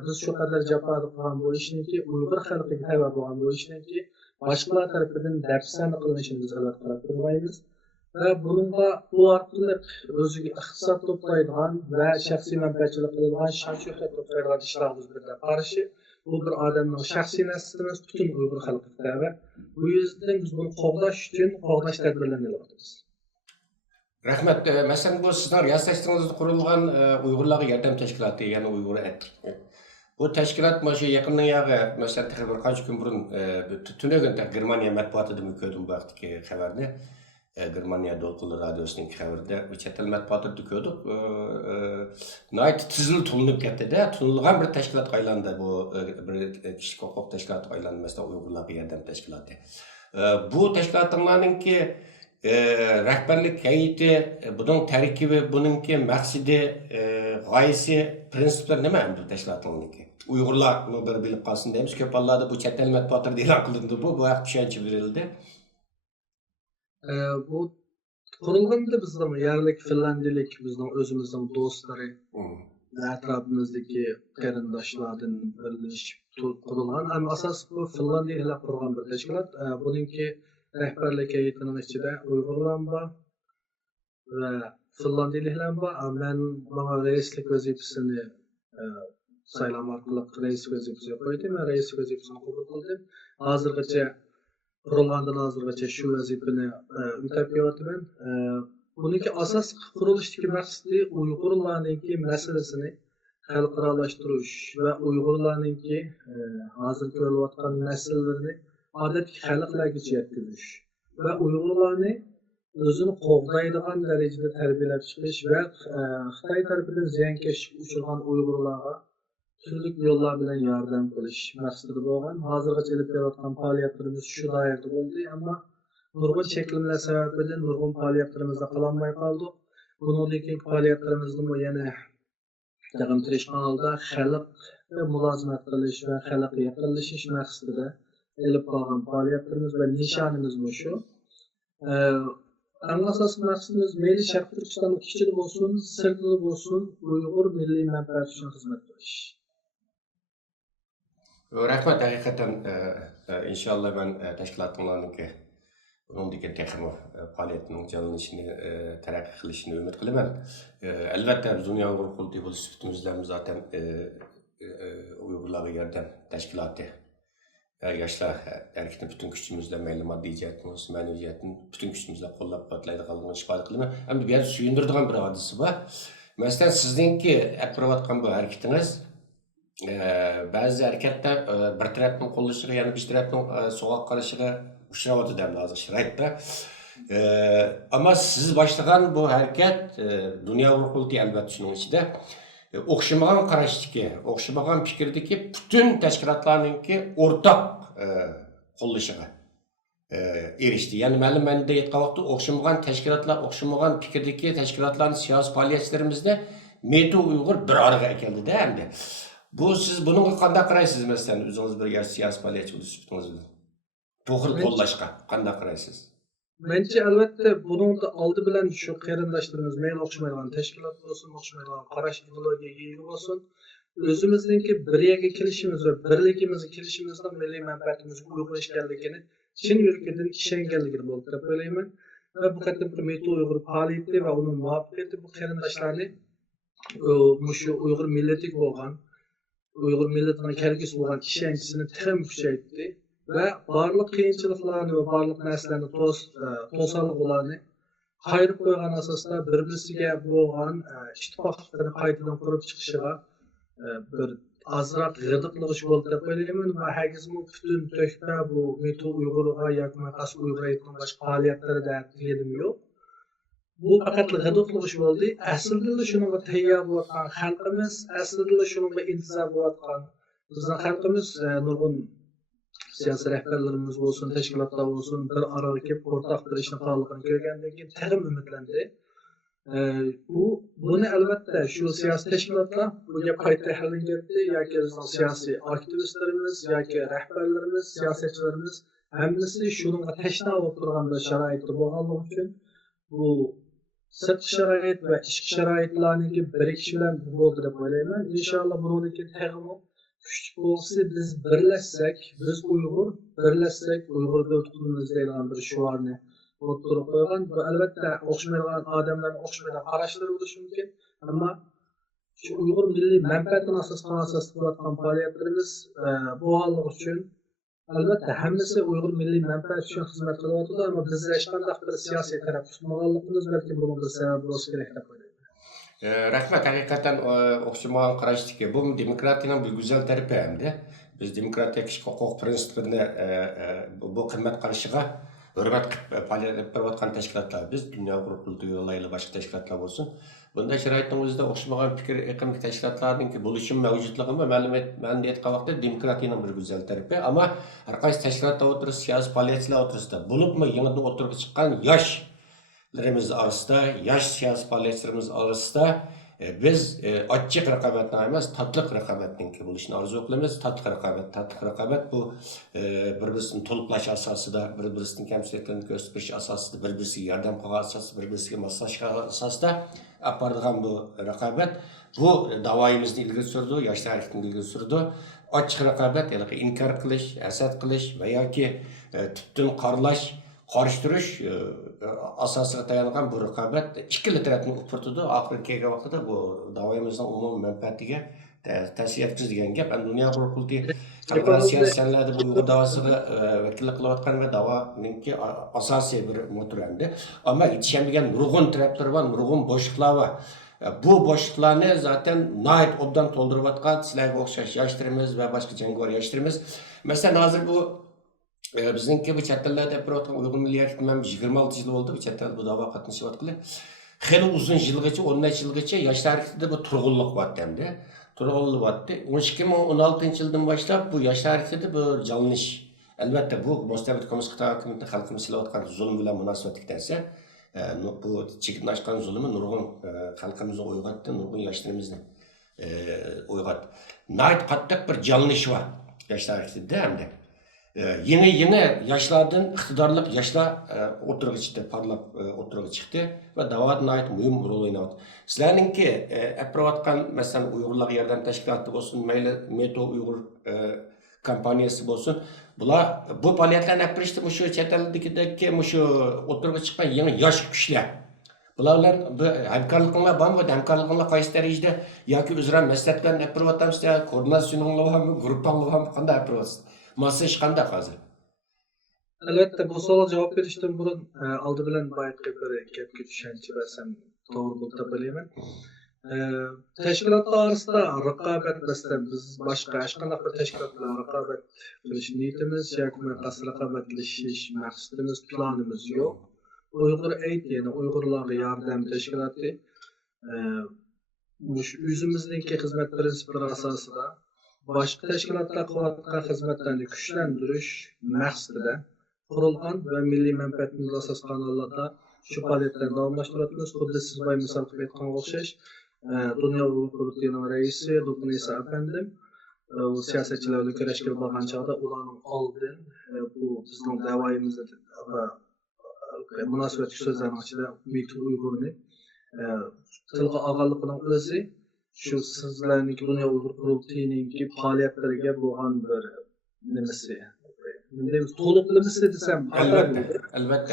Biz shu qadar javob qilgan bo'lishniki, Uyg'ur xalqiga xabar bo'lgan bo'lishniki, boshqalar tomonidan dafsan qilinishini biz albatta qarab turmaymiz. Ve bununla bu orqali o'ziga iqtisod to'playdigan va shaxsiy manfaatchilik qiladigan shon-shuhrat to'playdigan ishlarimiz bilan qarshi bu bir odamning shaxsiy narsasi emas, butun Uyg'ur xalqiga va bu yüzden biz bunu qo'llash uchun qo'llash tadbirlarini olyapmiz. Rahmat. Masalan, bu sizlar yasaştığınızda kurulgan Uygurlarga yordam tashkiloti, ya'ni Uyg'ur Aid. Bu tashkilot mana yaqindan yağı mesela bir qancha kun burun tunagan Germaniya matbuotida ko'rdim bu vaqtdagi xabarni. Germaniya Dolquli Radyosu'nun xabarida chet el matbuotida ko'rdik. Nayt tizil tulinib ketdi-da, tunilgan bir tashkilot aylandi bu bir kishilik huquq tashkiloti aylandi, mesela Uyg'urlarga yordam tashkiloti. Bu tashkilotlarningki rahbarlik heyeti, bunun tarkibi, bununki maqsadi, g'oyasi, prinsiplar nima bu tashkilotlarningki? Uyg'urlarni bir bilib qolsin deymiz. Ko'p hollarda bu chet el matbuotida e'lon qilindi bu vaqt tushuncha berildi. Bu kurulganda bizning yerlik Finlandiyalik bizning o'zimizning do'stlari va atrofimizdagi qarindoshlardan birlashib qurilgan. Ham asos bu Finlandiyaliklar qurgan bir tashkilot. Buningki rahbarlik heyetining ichida Uyg'urlar bor va Finlandiyaliklar bor. Men bunga raislik vazifasini saylam orqali rais vazifasiga qo'ydim. Men rais vazifasini qabul qildim. Hozirgacha Kurulgandan hozirgacha shu vazifani o'tab kelyapman. Buniki asos qurilishdagi maqsadi Uyg'urlarning masalasini xalqaralashtirish va Uyg'urlarningki hozir ko'rilayotgan nasllarni odatdagi xalqlargacha yetkazish va Uyg'urlarni o'zini qo'g'daydigan darajada tarbiyalab chiqish va Xitoy tarafidan ziyonkashlikka uchragan Uyg'urlarga turli yo'llar bilan yordam qilish maqsadi bo'lgan. Hozirgacha olib kelayotgan faoliyatlarimiz shu doirada bo'ldi, ammo nurg'un cheklovlar sababidan nurg'un faoliyatlarimizni qilolmay qoldik. Bundan keyin faoliyatlarimizni yana davom ettirishgan holda xalqqa mulozimat qilish va xalqqa yaqinlashish maqsadida olib qolgan faoliyatlarimiz va nishonimiz shu. Eng asosiy maqsadimiz mayli Sharq Turkiston ichida bo'lsin, sirtida bo'lsin, Uyg'ur milliy manfaati uchun xizmat qilish. Rahmat, haqiqatan inshaalloh men tashkilotlarninki bundan texmo faoliyatining jonlanishini taraqqiy qilishini umid qilaman. Albatta biz Dunyo Uyg'ur qurultiyi bo'lish sifatimizda zaten Uyg'urlarga yordam tashkiloti yoshlar harakatini butun kuchimizla mayli moddiy jihatdan olsun, ma'naviy jihatdan butun kuchimizla qo'llab-quvvatlaydiganligini isbot qilaman. Endi bu yerda suyundiradigan bir hodisa bor. Masalan, sizningki olib borayotgan bu harakatingiz ba'zi harakatlar bir tarafning qo'llashiga, yana bir tarafning so'g'oq qarashiga uchrayapti deb hozir sharoitda. Ammo siz boshlagan bu harakat Dunyo Uyg'ur qurultiyi albatta shuning ichida o'xshamagan qarashdagi, o'xshamagan fikrdagi butun tashkilotlarningki o'rtaq qo'llashiga erishdi. Ya'ni ma'lum aytgan vaqtda o'xshamagan tashkilotlar, o'xshamagan fikrdagi tashkilotlarning siyosiy faoliyatlarimizda Metu Uyg'ur bir araga keldi-da endi. Bu siz bunga qanday qaraysiz masalan o'zingiz bir siyosiy faoliyatchi bo'lib sifatingizda? To'g'ri qo'llashga qanday qaraysiz? Menimcha albatta buning oldi bilan shu qarindoshlarimiz mayli o'xshamaydigan tashkilot bo'lsin, o'xshamaydigan qarash ideologiyaga ega bo'lsin, o'zimizningki bir yerga kelishimiz va birligimizga kelishimizdan milliy manfaatimizga uyg'un ekanligini chin yurakdan ishonganligini bo'ldi deb o'ylayman. Va bu qadar bir Metu Uyg'ur faoliyati va uning muvaffaqiyati bu qarindoshlarni shu Uyg'ur millatiga bo'lgan, Uyg'ur millatining kelgusi bo'lgan ishonchisini tezam kuchaytirdi. Ve barlık qiyinchiliklarni ve barlık narsalarni to'sarlig'larni qayirib qo'ygan asosda bir-birisiga bo'lgan ittifoqliklarni qaytadan qurib chiqishiga bir azroq g'idiqligish bo'ldi deb o'ylayman va hargizmi butun to'kpa bu Metu Uyg'urga yoki Maqas Uyg'ur aytgan boshqa faoliyatlarida deganim yo'q. Bu faqat g'idiqligish bo'ldi. Aslida shunga tayyor bo'layotgan xalqimiz, aslida shunga intizor bo'layotgan bizning xalqimiz nurg'un siyasi rehberlerimiz olsun, teşkilatlar olsun, bir araya gelip ortak bir işin sağlıkını görgenden keyin terim ümitlendi. Bunu elbette şu siyasi teşkilatlar bu gap qayta hallengetti, yoki bizning siyasi aktivistlerimiz, yoki rehberlerimiz, siyasetçilerimiz hammasi shunga tashna bo'lib turgan bir sharoitda bo'lganligi uchun bu sirtqi sharoit va ichki sharoitlarning birikishi bilan bo'ldi deb o'ylayman. Inshaalloh bundan keyin teg'imi kuch bo'lsa biz birlashsak, biz Uyg'ur birlashsak Uyg'ur davlatimiz degan bir shuarni o'tirib qo'ygan. Bu albatta o'xshamaydigan odamlarning o'xshamaydigan qarashlari bo'lishi mumkin, ammo shu Uyg'ur milliy manfaatini asosga qo'ygan faoliyatlarimiz bu holat uchun albatta hammasi Uyg'ur milliy manfaati uchun xizmat qilyapti, ammo biz hech qanday bir siyosiy taraf tutmaganligimiz balki bunga bir sabab bo'lishi kerak deb o'ylayman. Rahmat, haqiqatan o'xshamagan qarashdiki, bu demokratiyaning bir go'zal tarafi hamda biz demokratiya kishilik huquq prinsipini bu qimmat qarashiga hurmat qilib faoliyat qilayotgan tashkilotlar biz Dunyo Uyg'ur qurultiyi yo'layli boshqa tashkilotlar bo'lsin. Bunday sharoitning o'zida o'xshamagan fikr iqimli tashkilotlarningki bo'lishi mavjudligi ma'lumot men aytgan vaqtda demokratiyaning bir go'zal tarafi, ammo har qaysi tashkilotlar o'tirib siyosiy faoliyatchilar o'tirisida bo'libmi yangidan o'tirib chiqqan yoshlarimiz orasida, yosh siyosiy faoliyatchilarimiz orasida biz ochiq raqobatni emas, tatliq raqobatning bo'lishini orzu qilamiz. Tatliq raqobat bu bir-birini to'liqlash asosida, bir-birining kamchiliklarni ko'rsatish asosida, bir-biriga yordam qilgan asosida, bir-biriga moslashgan asosida aparadigan bu raqobat bu davoyimizni ilgari surdi, yoshlar harakatini ilgari surdi. Ochiq raqobat, ya'ni inkor qilish, hasad qilish va yoki tubdan qorlash, qarshi asosiga tayangan bu raqobat ikkala tarafni o'pirtdi. Oxirgi kelgan vaqtida bu davoyimizning umumiy manfaatiga ta'sir yetkazadigan gap. Dunyo Uyg'ur qurultiyi xalqaro siyosatlarda bu Uyg'ur davosiga vakillik qilayotgan va davoninki asosiy bir motor endi. Ammo yetishmagan nurg'un taraflar bor, nurg'un bo'shliqlar bor. Bu boşluklarni zaten nayet obdan toldurib atgan sizlarga o'xshash yoshlarimiz va boshqa jangovar yoshlarimiz. Masalan, hozir bu bizningki bu chet ellarda yapayotgan Uyg'ur milliyati man 26 yil bo'ldi bu chet el bu da'vo qatnashyaptili. Xeyli uzun yilgacha, 10 necha yilgacha yoshlar harakatida bu turg'unlik bo'lyapti hamda. Turg'unlik bo'lyapti. 2016 yildan boshlab bu yoshlar harakatida bu jonlanish. Albatta bu Mustabid Kommunist Xitoy hukumati xalqimiz silayotgan zulm bilan munosabatli narsa. Bu chekini aşkan zulmü nurgun halkımızı uyg'otdi, nurgun yoshlarimizni uyg'otdi. Nayt qattiq bir jonlanish var yoshlar harakatida hamda. Yeni yoshlardan iqtidorli yoshlar o'tirg'i chiqdi, parlab o'tirg'i chiqdi va da'vatga oid muhim rol o'ynayapti. Sizlarningki apayotgan masalan Uyg'urlarga yordam tashkiloti bo'lsin, mayli Meto Uyg'ur kompaniyasi bo'lsin, bular bu faoliyatlarni yapırıştı şu chet eldagi şu o'tirg'i chiqqan yangi yosh kuchlar. Bular bilan hamkorliklar bormi? Hamkorliklar qaysi darajada yoki o'zaro maslahatlarni yapyapsizlar, koordinatsiyanglar bormi, guruhlar bormi, qanday yapyapsiz? Masa ish qanday hozir? Albatta bu savolga javob berishdan burun oldi bilan boyagi bir gapga tushuncha bersam to'g'ri bo'lib deb o'ylayman. Tashkilotlar orasida raqobat masalan biz boshqa hech qanday bir tashkilot bilan raqobat qilish niyatimiz yoki raqobatlashish maqsadimiz, planimiz yo'q. Uyg'ur Aid ya'ni Uyg'urlarga yordam tashkiloti o'zimizningki xizmat prinsiplari asosida boshqa tashkilotlar qilayotgan xizmatlarni kuchlantirish maqsadida qurilgan va milliy manfaatimiz asos qilganlarda shu faoliyatlarni davomlashtiramiz. Xuddi siz boy misol qilib aytganga o'xshash Dünya Uyg'ur qurultiyining raisi Do'qnisa apandim siyosatchilarga kurashga borgan chog'da ularning oldin bu bizning da'voyimizda munosabat so'zlarning ichida Meto Uyg'urni tilga olganligining o'zi shu sizlarning Dünya Uyg'ur qurultiyining faoliyatlariga bo'lgan bir nimasi to'liqlamasi desam albatta albatta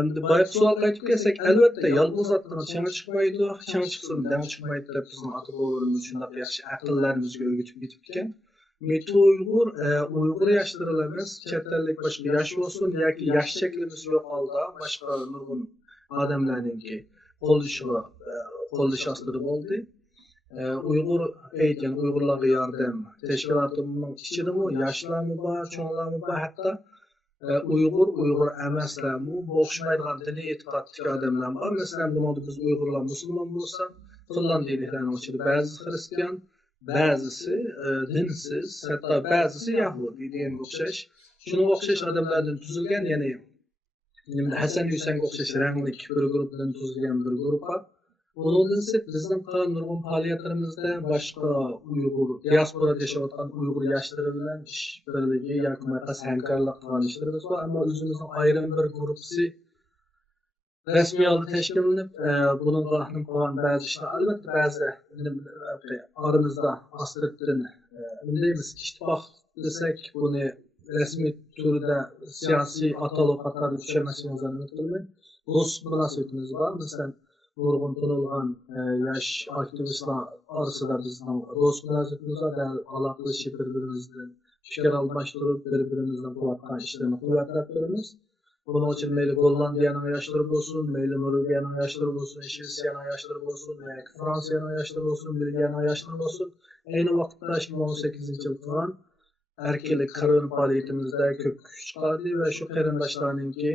Endi boyagi savolga qaytib kelsak, albatta yolg'iz otdan chang chiqmaydi, chang chiqsin dam chiqmaydi deb bizning ota-bobolarimiz shunday yaxshi aqllarimizga o'rgatib ketib ekan. Meto Uyg'ur yoshlarimiz chet ellik boshqa yosh bo'lsin yoki yosh shaklimiz yo'q holda boshqa nurg'un odamlarningki qo'llash ostida bo'ldi. Uyg'ur aytgan Uyg'urlarga yordam tashkilotining ichida bu yoshlarmi bor, cho'nglarmi bor, hatto Uyg'ur emaslarmi, o'xshamaydigan diniy e'tiqoddagi odamlar bor. Masalan, bunda biz Uyg'urlar musulmon bo'lsak, Finlandiyaliklarning ichida ba'zi xristian, ba'zisi dinsiz, hatto ba'zisi yahudi deganga o'xshash. Shunga o'xshash odamlardan tuzilgan, ya'ni Hasan Husanga o'xshash ranglik bir guruhdan tuzilgan bir guruh bor. Bundan siz bizning nurg'un faoliyatlarimizda boshqa Uyg'ur diasporada yashayotgan Uyg'ur yoshlari bilan ish birligi yoki hamkorlik qilgan ishlarimiz bor, ammo o'zimizning ayrim bir guruhi rasmiy holda tashkillanib, buning rahnim qilgan ba'zi ishlar albatta ba'zi aramizda aslidan deymiz ittifoq desak buni rasmiy turda siyosiy atalov qatorida tushirmasligimizni umid qilaman. Do'st munosabatimiz bor. Masalan, nurg'un tanilgan yosh aktivistlar orasida bizning do'st munosabatimiz bor. Aloqalashib bir-birimizdan fikr almashtirib, bir-birimizdan qilayotgan ishlarni quvvatlab turamiz. Buning uchun mayli Gollandiyaning yoshlari bo'lsin, mayli Norvegiyaning yoshlari bo'lsin, Shvetsiyaning yoshlari bo'lsin, yoki Fransiyaning yoshlari bo'lsin, Belgiyaning yoshlari bo'lsin, ayni vaqtda 2018-yil qilgan erkinlik qarori faoliyatimizda ko'p kuch chiqardi va shu qarindoshlarningki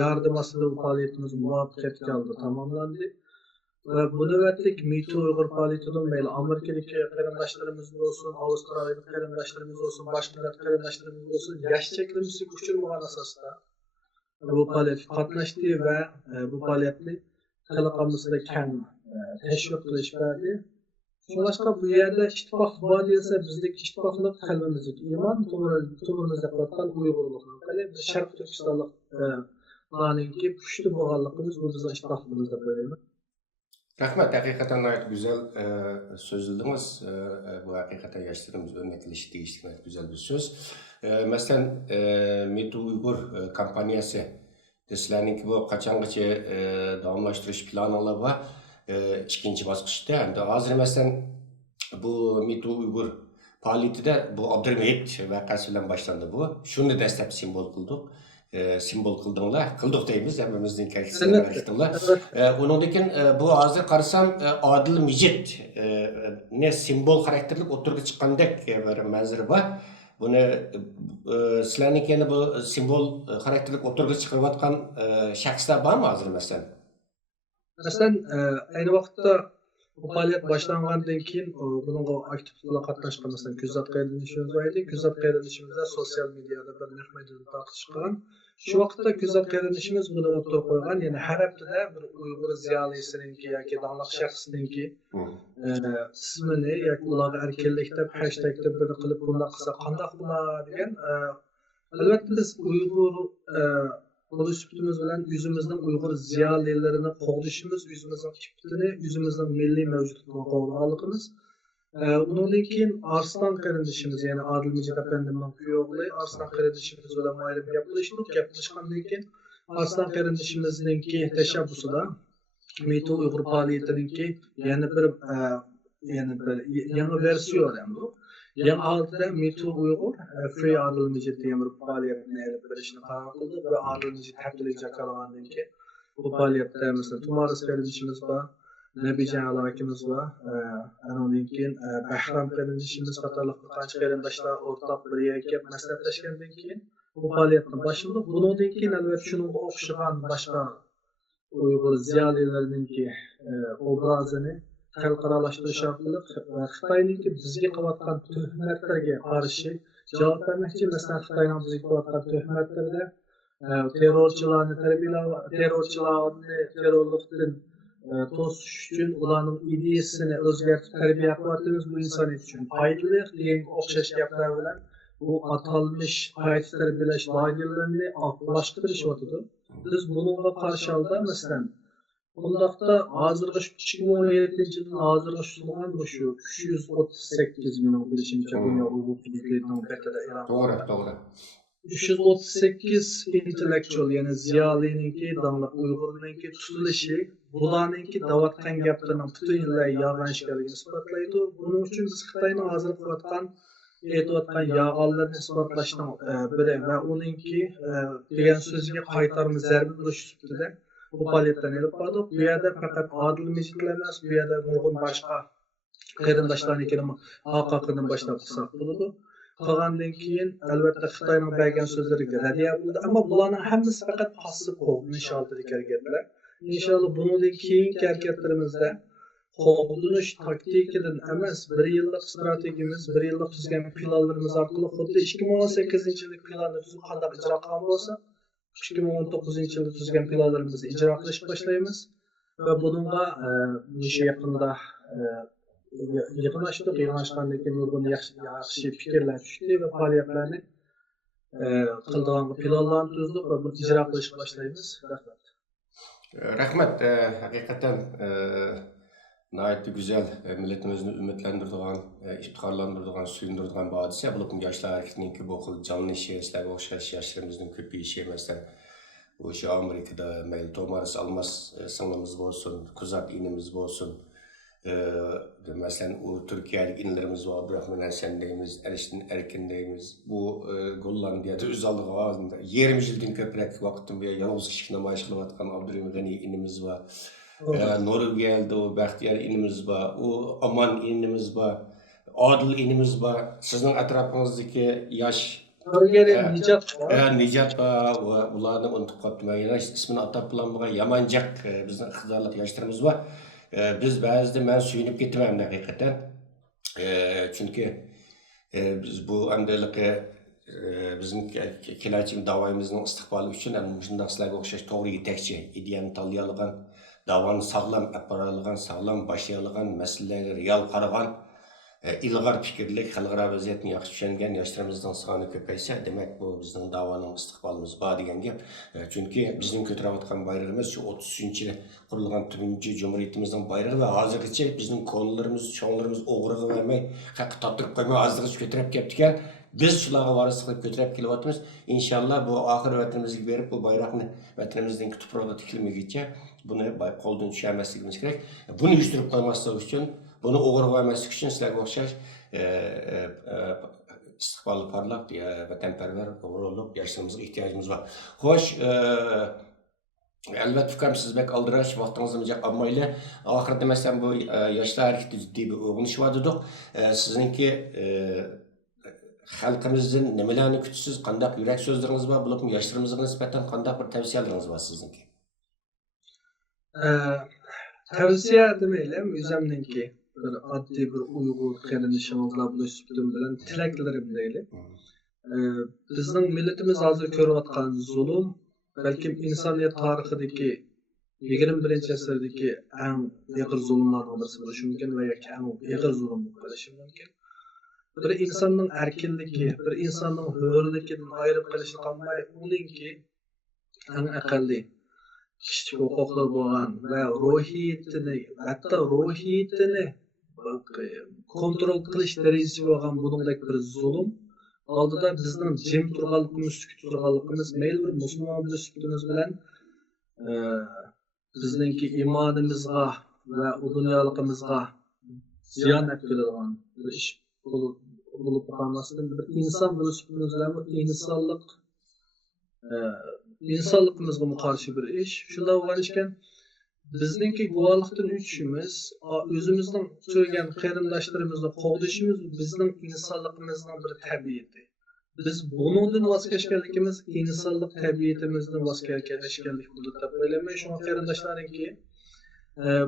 yardım asılı bu faaliyetimiz muvaffaqiyatga oldi, tamamlandı. Ve bu nöbetlik Meto Uyg'ur faaliyetinden mayli Amerikadagi qarindoshlarimiz bo'lsin, Avstraliyalik qarindoshlarimiz bo'lsin, boshqa millat qarindoshlarimiz bo'lsin, yosh cheklimizni kuchirmagan asosda bu faaliyatga qatnashdi va bu faaliyatni xalqimizda keng tashviq qilish berdi. Shunga bu yerda ittifoq bor desa, bizdagi ittifoqlik qalbimizdagi iymon, to'g'rimizda qilayotgan Uyg'urlikni qalb, Sharq Turkistonlik planınki güçlü bo'lganligimiz bu bizning ittifoqimiz deb o'ylayman. Rahmat, hakikaten gayet güzel sözlediniz. Bu hakikaten yaşlarımız örnekleşti, değiştirmek güzel bir söz. Mesela Meto Uygur kampanyası sizlarninki bu qachongacha davomlashtirish planlar var. İkinci bosqichda. Endi hozir mesela bu Meto Uygur faoliyatida bu Abdulmehit voqeasi bilan boshlandi bu. Shuni dastlab simbol qildik. simbol qildinglar. Qildik deymiz, hammamizning Albatta. hareketlar. Ondan keyin bu hozir qarasam Adil Mijit ne simbol xarakterlik o'tirga chiqqandek bir manzara bor. Buni sizlarnikini bu simbol xarakterlik o'tirga chiqarayotgan shaxslar bormi hozir masalan? Masalan, ayni vaqtda bu fəaliyyət başlanğandan keyin bununla aktiv olaraq qatnaşqan masalan Güzat qayrilişimiz var idi. Güzat qayrilişimizdə sosial mediada bir növ məclisdə tartışqan. Şu vaqtda Güzat qayrilişimiz bunu o'tirib qo'ygan, ya'ni har haftada bir Uyg'ur ziyolisiniki yoki danglik shaxsiniki ismini yoki ularga erkinlik deb hashtag deb bir qilib bunday qilsa qanday bo'lar degan. Albatta biz Uyg'ur Konuştuğumuz bilen yüzümüzden Uygur ziyalilerini qoğduşumuz, yüzümüzden tiptini, yüzümüzden milli mevcutluğunu qoğduralığımız. Ondan keyin Arslan kardeşimiz, yani Adil Mijit Efendi'nin kuyoğlu, Arslan kardeşimiz bilen ayrı bir yapılışkandan keyin Arslan kardeşimizdeki teşebbüsü da MeToo Uygur faaliyetininki yani bir yeni versiyon yani bu. Yan altıda MeToo Uygur, Free Adil Mijit diye bir faaliyetini elip verişini karar kıldı ve Adil Mijit heptilecek alandan ki bu faaliyette mesela Tumarız kardeşimiz var, Nebican alakimiz var, ondan keyin Bahram kardeşimiz katarlık birkaç qarindoshlar ortak bir yerga maslahatlashgandan keyin bu faaliyetni boshladik. Bundan keyin albatta shunga o'xshagan boshqa Uygur ziyolilarininki obrazini xalqaralashtirish orqali Xitoyninki bizga qilayotgan tuhmatlarga qarshi javob bermoqchi. Masalan, Xitoyning bizga qilayotgan tuhmatlarida terrorchilarni terrorlikdan to'sish uchun ularning ideyasini o'zgartirib tarbiya qilyapmiz. Bu insoniyat uchun foydali degan o'xshash gaplar bilan bu atalmış hayot tarbiyalash loyihalarini aktivlashtirishyapti. Biz bunga qarshi holda masalan bundaqda hozirgi 2017-yildan hozirgi tuzilgan bu shu 338 ming bilishimcha dunyo Uyghur Prezidentining betida e'lon qilindi. To'g'ri. 338 intellektual yani ziyolininki, danglik Uyg'urninki tutilishi bularninki davatgan gaplarning butunlay yolg'on ekanligini isbotlaydi. Buning uchun biz Xitoyning hozir aytayotgan yolg'onlarni isbotlashning biri va uninki degan so'ziga qaytarma zarba berish ustida bu faaliyetlarni olib bordik. Bu yerda faqat Adil Mijitlar emas, bu yerda nurg'un boshqa qarindoshlarnikini haqiqatdan boshlab qilsak bo'ladi. Qolgandan keyin albatta Xitoyning bergan so'zlariga radiya bo'ldi, ammo bularning hammasi faqat passiv qo'llanish oldidagi harakatlar. Inshaalloh bundan keyingi harakatlarimizda qo'llanish taktikadan emas, bir yillik strategiyamiz, bir yillik tuzgan planlarimiz orqali xuddi 2018-yillik planni tuzib qanday ijro qilgan bo'lsa, 2019-yilda tuzgan planlarimizni ijro qilishga boshlaymiz va bunga o'sha yaqinda yig'ilishdik. Yig'ilishgandan keyin nurg'un yaxshi fikrlar tushdi va faoliyatlarni qildigan planlarni tuzdik va buni ijro qilishga boshlaymiz. Rahmat. Rahmat. Hakikaten nayet güzel milletimizni ümitlendirdiğen, iftiharlandırdiğen, suyundurdiğen bir hadise. Bu yaşlar hareketininki bu xil canlı işe, sizlerge o'xshash yaşlarımızın köpeyişi mesela bu şu Amerika'da Meyli Tomaris Almas sınırımız olsun, Kuzat inimiz olsun. Mesela o Türkiye'lik inlerimiz var, Abdurrahman Hasan deyimiz, Eriştin Erkin deyimiz. Bu Gollandiyada öz aldığı ağzında 20 yıldan köprek vaktim ve yalnız kişi namayiş kılıvatkan Abdurrahman Gani inimiz var. Norvegia'da o Bahtiyar inimiz var, o Aman inimiz var, Adil inimiz var. Sizin etrafınızdaki yaş Nicat var, bunlarını unutup kaptım. Yani ismini atap bulanmağa Yamancak bizden iqtidarlık yaşlarımız var. Biz bazıda ben suyunup gitmem hakikaten. Çünkü biz bu andaylıqı bizim kelajak davamızın istiqbali üçün shunday sizlarga o'xshash to'g'ri yetakchi ideyani tanlayolgan, davoni sog'lom olib boradigan, sog'lom boshlaydigan, masalalarga real qaragan, ilg'or fikrli, xalqaro vaziyatni yaxshi tushungan yoshlarimizning soni ko'paysa, demak bu bizning davoning istiqbolimiz bor degan gap. Chunki bizning ko'tarayotgan bayrog'imiz shu 30-yil qurilgan tunji jumhuriyatimizning bayrog'i va hozirgacha bizning qo'llarimiz, cho'nglarimiz o'g'rig'i vermay, haqqa toptirib qo'ymay hozirgacha ko'tarib kelibdikan. Biz shularga varis qilib ko'tarib kelyapmiz. Inshaalloh bu oxir vatanimizga berib bu bayroqni vatanimizning tuproqqa tikilmaguncha buni qo'ldan tushirmasligimiz kerak. Buni uyushtirib qo'ymaslik uchun, buni o'g'irlamaslik uchun sizlarga o'xshash istiqbolli parlaq vatanparvar g'ururli yoshlarımizga ehtiyojimiz var. Xo'sh, albatta ukam siz bek aldirash vaqtingizni mijaq olmayli. Oxirida masalan bu yoshlar harakati jiddiy bir o'g'inishyotidik. Sizningki xalqimizdan nimalarni kutasiz, qandaq yurak so'zlaringiz bor, bo'lib yoshlarimizga nisbatan qandaq bir tavsiyalaringiz bor sizningki? Tavsiya demaylam, o'zimninki bir oddiy bir Uyg'ur qarindishimizlar bilan tilaklarim deylik. Bizning millatimiz hozir ko'rayotgan zulm balkim insoniyat tarixidagi 21-asrdagi eng og'ir zulmlardan birisi bo'lishi mumkin va yoki eng og'ir zulm bo'lishi mumkin. Bir insonning erkinligi, bir insonning hurligidan ayirib qilish qolmay, uningki eng aqalli kishilik huquqlar bo'lgan va ruhiyatini, hatto ruhiyatini kontrol qilish darajasi bo'lgan buningdek bir zulm oldida bizning jim turganligimiz, sukut turganligimiz, mayli bir musulmon bo'lishimiz bilan bizningki iymonimizga va dunyoligimizga ziyon keladigan bir ish bo'lib qolmasdan bir inson bo'lishimiz bilan insonligimizga qarshi bir ish. Shunda bo'lgan bizningki guvohlikdan o'tishimiz, o'zimizning so'ygan qarindoshlarimizni qo'g'dishimiz bizning insonligimizning bir tabiati. Biz bundan voz kechganligimiz insonlik tabiatimizdan voz kechganlik bo'lib deb o'ylayman. Shunga qarindoshlarimki,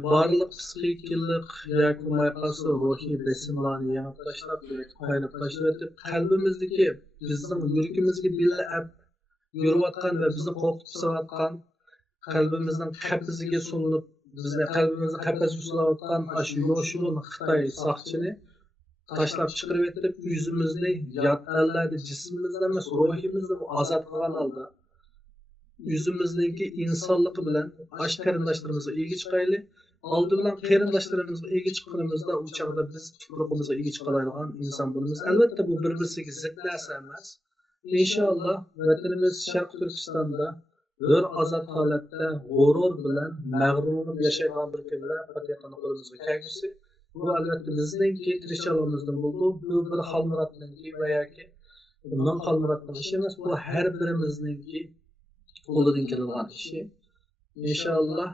barliq psixikalik yoki mayqasi ruhiy besimlarni yanib tashlab, qaynab tashlab, qalbimizdagi bizning yuragimizga billa yurayotgan va bizni qo'rqitayotgan qalbimizning qapiziga solinib, bizni qalbimizni qapasiga solayotgan shu yoshulun Xitoy soqchini tashlab chiqarib etib, o'zimizni yot allarda jismimizni emas, ruhimizni ozod qilgan holda o'zimizningki insonligi bilan ash qarindoshlarimizga ega chiqayli. Oldi bilan qarindoshlarimizga ega chiqqanimizda u chog'da biz tuproqimizga ega chiqalayotgan inson bo'lamiz. Albatta bu bir-biriga zid narsa emas. İnşallah vatanimiz Şarq Türkistonda bir azad holatda g'urur bilan mag'rurlanib yashaydigan bir kunlar faqat qo'limizga kelgisi. Bu albatta bizning tirishchaligimizdan bo'ldi. Bu bir xalmuratninki va yoki bundan xalmuratning ishi emas, bu har birimizningki qo'lidan keladigan ishi. İnşallah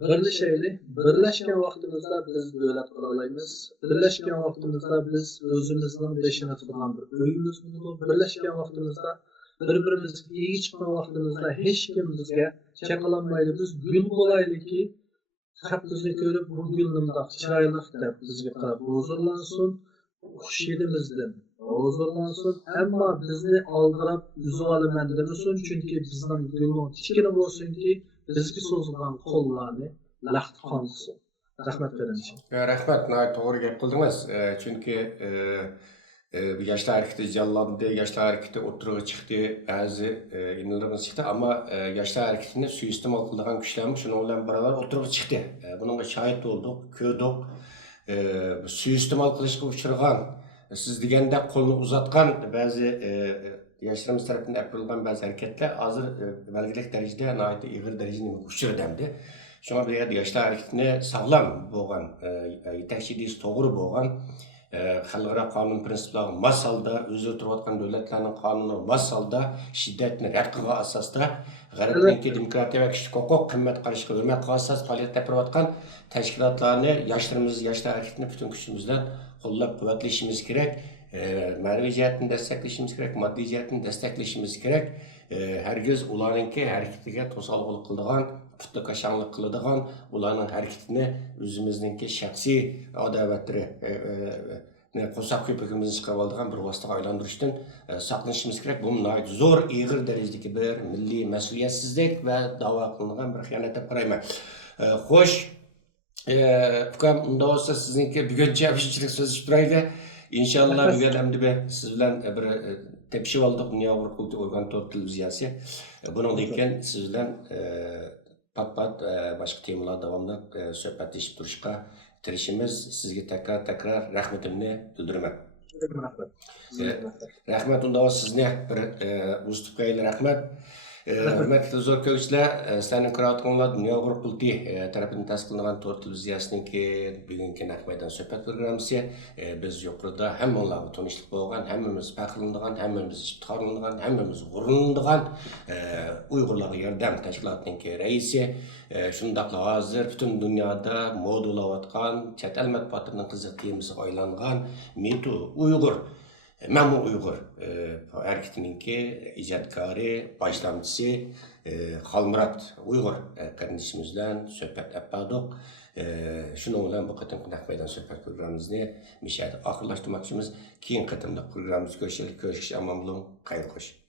birlashaylik. Birlashgan vaqtimizda biz davlat qila olamiz. Birlashgan vaqtimizda biz o'zimizning beshini tutgan bir uyimiz bo'ladi. Birlashgan vaqtimizda bir-birimizga ega chiqqan vaqtimizda hech kim bizga chaqalanmaydi. Biz gul bo'laylikki, xalq bizni ko'rib bu gul nimdoq chiroyli deb bizga qarab huzurlansin, xushidimizdan huzurlansin. Ammo bizni oldirab uzib olaman demasin, chunki bizning gulning tikini bo'lsinki, bizga so'zilgan qo'llarni laxt qonsin. Rahmat berinchi. Rahmat, to'g'ri gap qildingiz. Chunki yoshlar harakati jonlandi, yoshlar harakati o'tirg'i chiqdi, ba'zi inillarimiz chiqdi, ammo yoshlar harakatini suiiste'mol qilgan kuchlar shuni bilan baravar o'tirg'i chiqdi. Bunga shohid bo'ldik, ko'rdik. Suiiste'mol qilishga uchragan, siz deganda qo'lni uzatgan ba'zi yoshlarimiz tarafından yapılan bazı hareketler hazır belgelik derecede, nihayet ağır derecede uçurdu. Şuna bir yerde yaşlar hareketine sağlam boğan, yetekçiliği doğru boğan, xalqaro qonun prinsiplariga mos holda o'zi turayotgan davlatlarning qonuni mos holda shiddatni rad qilgan asosda g'arbniki demokratiya va kishilik huquq qimmat qarashiga hurmat qilgan asos faoliyat yapayotgan tashkilotlarni yoshlar harakatini butun kuchimiz bilan qo'llab quvvatlashimiz kerak. Ma'naviy jihatdan desteklashimiz kerak, moddiy jihatdan desteklashimiz kerak. Hergiz ularninki harakatiga to'sqinlik qiladigan, putli qashanglik qiladigan, ularning harakatini o'zimizningki shaxsiy adovatlari qo'saq ko'pigimizni chiqarib oladigan bir vositaga aylantirishdan saqlanishimiz kerak. Bu nihoyat zo'r, og'ir darajadagi bir milliy mas'uliyatsizlik va da'vo qilingan bir xiyonat deb qarayman. Xo'sh, ukam, unda bo'lsa sizningki buguncha shunchalik so'zlashib turaydi. İnşallah bugün hem de siz bilen bir tepşi aldık Dünya Avrupa Organ Tor Televiziyası. Bunun deyken siz bilen pat başka temalar devamlı sohbetleşip duruşka tirişimiz. Sizge tekrar rahmetimni bildirmem. Rahmet onda sizne bir ustup kayılı rahmet. Hürmetli zor kökçüler, senin kıraatınla Dünya Uygur Kulti tarafından tasdiqlangan Tor televiziyasınınki bugünkü Naq Meydan söhbət proqramısı biz yuqorida hammalarga tanışlıq bolgan, hammamiz faxrlanadigan, hammamiz iftiharlanadigan, hammamiz g'ururlanadigan Uyg'urlarga yordam tashkilotining raisi, shundaqla hozir butun dunyoda modalayotgan chet el matbuotining qiziq temasiga aylangan Metu Uyg'ur Məmu Uyghur hareketininki icadkari, başlamcısı Xalmurat Uyghur kardeşimizden söhbət etdik. Şunun bilan bu qatimki Naq Meydan söhbət proqramımızı müşahidə axırlaşdırmoqchimiz. Keyin qatimda proqramımız görüşərik. Görüşüş aman bulun. Xeyir xoş.